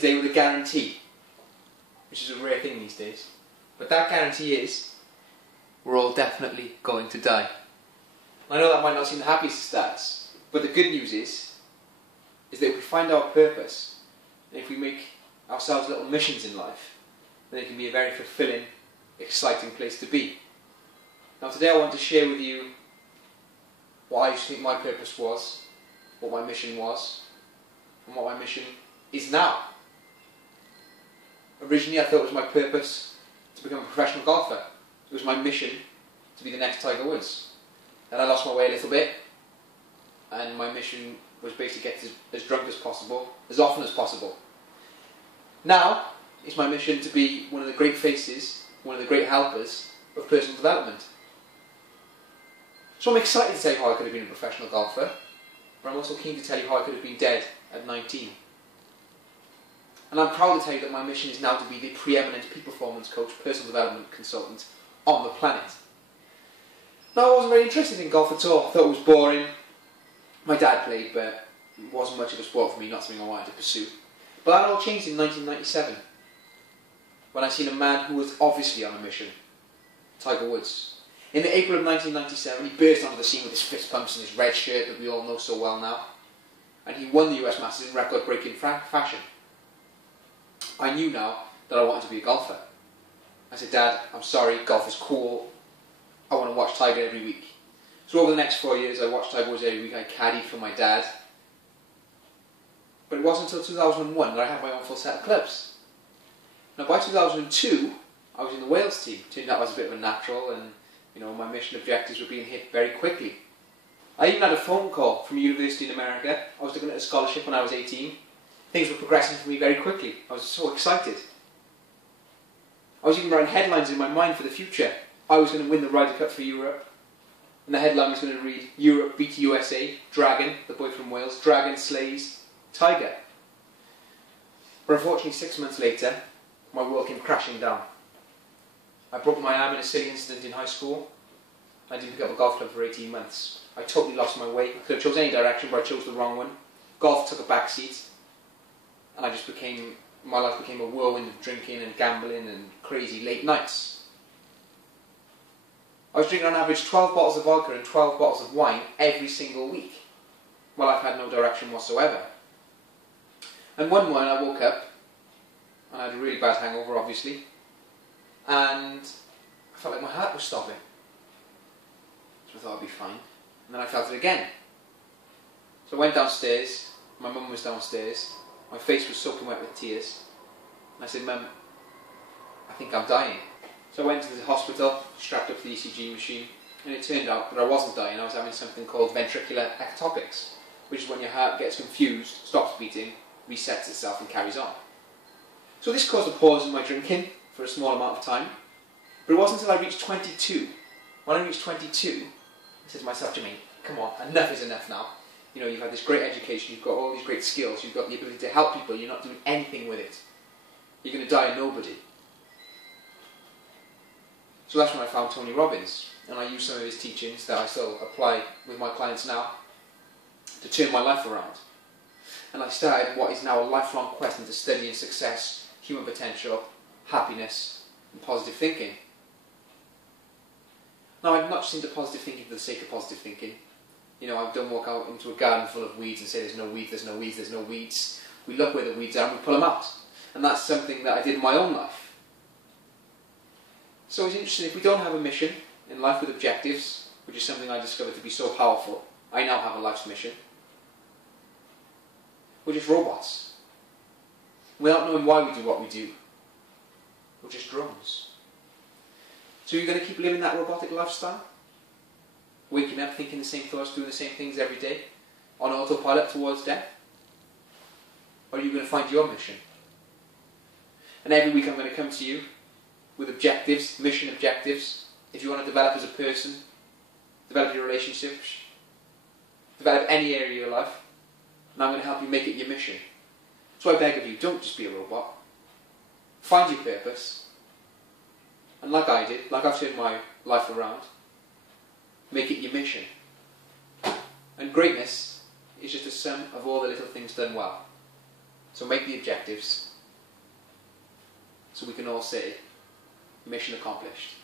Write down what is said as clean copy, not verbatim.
today with a guarantee, which is a rare thing these days. But that guarantee is, we're all definitely going to die. I know that might not seem the happiest of stats, but the good news is that if we find our purpose, and if we make ourselves little missions in life, then it can be a very fulfilling, exciting place to be. Now today I want to share with you what I used to think my purpose was, what my mission was, and what my mission is now. Originally I thought it was my purpose to become a professional golfer. It was my mission to be the next Tiger Woods. Then I lost my way a little bit, and my mission was basically get as drunk as possible, as often as possible. Now, it's my mission to be one of the great faces, one of the great helpers of personal development. So I'm excited to tell you how I could have been a professional golfer, but I'm also keen to tell you how I could have been dead at 19. And I'm proud to tell you that my mission is now to be the preeminent peak performance coach, personal development consultant on the planet. Now I wasn't very interested in golf at all. I thought it was boring. My dad played, but it wasn't much of a sport for me, not something I wanted to pursue. But that all changed in 1997, when I seen a man who was obviously on a mission, Tiger Woods. In the April of 1997, he burst onto the scene with his fist pumps and his red shirt that we all know so well now, and he won the US Masters in record-breaking fashion. I knew now that I wanted to be a golfer. I said, Dad, I'm sorry, golf is cool, I want to watch Tiger every week. So over the next 4 years I watched Tiger Woods every week. I caddied for my dad. But it wasn't until 2001 that I had my own full set of clubs. Now by 2002 I was in the Wales team. Turned out I was a bit of a natural, and my mission objectives were being hit very quickly. I even had a phone call from a university in America. I was looking at a scholarship when I was 18. Things were progressing for me very quickly. I was so excited. I was even writing headlines in my mind for the future. I was going to win the Ryder Cup for Europe. And the headline was going to read, Europe beat USA, Dragon, the boy from Wales, Dragon slays Tiger. But unfortunately 6 months later, my world came crashing down. I broke my arm in a silly incident in high school. I didn't pick up a golf club for 18 months. I totally lost my way. I could have chose any direction, but I chose the wrong one. Golf took a back seat. And my life became a whirlwind of drinking and gambling and crazy late nights. I was drinking on average 12 bottles of vodka and 12 bottles of wine every single week. Well, I've had no direction whatsoever. And one morning I woke up, and I had a really bad hangover obviously, and I felt like my heart was stopping. So I thought I'd be fine. And then I felt it again. So I went downstairs, my mum was downstairs, my face was soaking wet with tears, and I said, Mum, I think I'm dying. So I went to the hospital, strapped up to the ECG machine, and it turned out that I wasn't dying. I was having something called ventricular ectopics, which is when your heart gets confused, stops beating, resets itself and carries on. So this caused a pause in my drinking for a small amount of time, but it wasn't until I reached 22. When I reached 22, I said to myself, Jermaine, come on, enough is enough now. You've had this great education, you've got all these great skills, you've got the ability to help people, you're not doing anything with it. You're going to die a nobody. So that's when I found Tony Robbins, and I used some of his teachings that I still apply with my clients now to turn my life around. And I started what is now a lifelong quest into studying success, human potential, happiness, and positive thinking. Now, I'm not just into positive thinking for the sake of positive thinking. I don't walk out into a garden full of weeds and say there's no weeds, there's no weeds, there's no weeds. We look where the weeds are and we pull them out. And that's something that I did in my own life. So it's interesting, if we don't have a mission in life with objectives, which is something I discovered to be so powerful, I now have a life's mission. We're just robots. Without knowing why we do what we do. We're just drones. So you're going to keep living that robotic lifestyle? Waking up, thinking the same thoughts, doing the same things every day, on autopilot towards death? Or are you going to find your mission? And every week I'm going to come to you with objectives, mission objectives. If you want to develop as a person, develop your relationships, develop any area of your life, and I'm going to help you make it your mission. So I beg of you, don't just be a robot. Find your purpose. And like I did, like I've turned my life around, make it your mission. And greatness is just a sum of all the little things done well. So make the objectives, so we can all say, mission accomplished.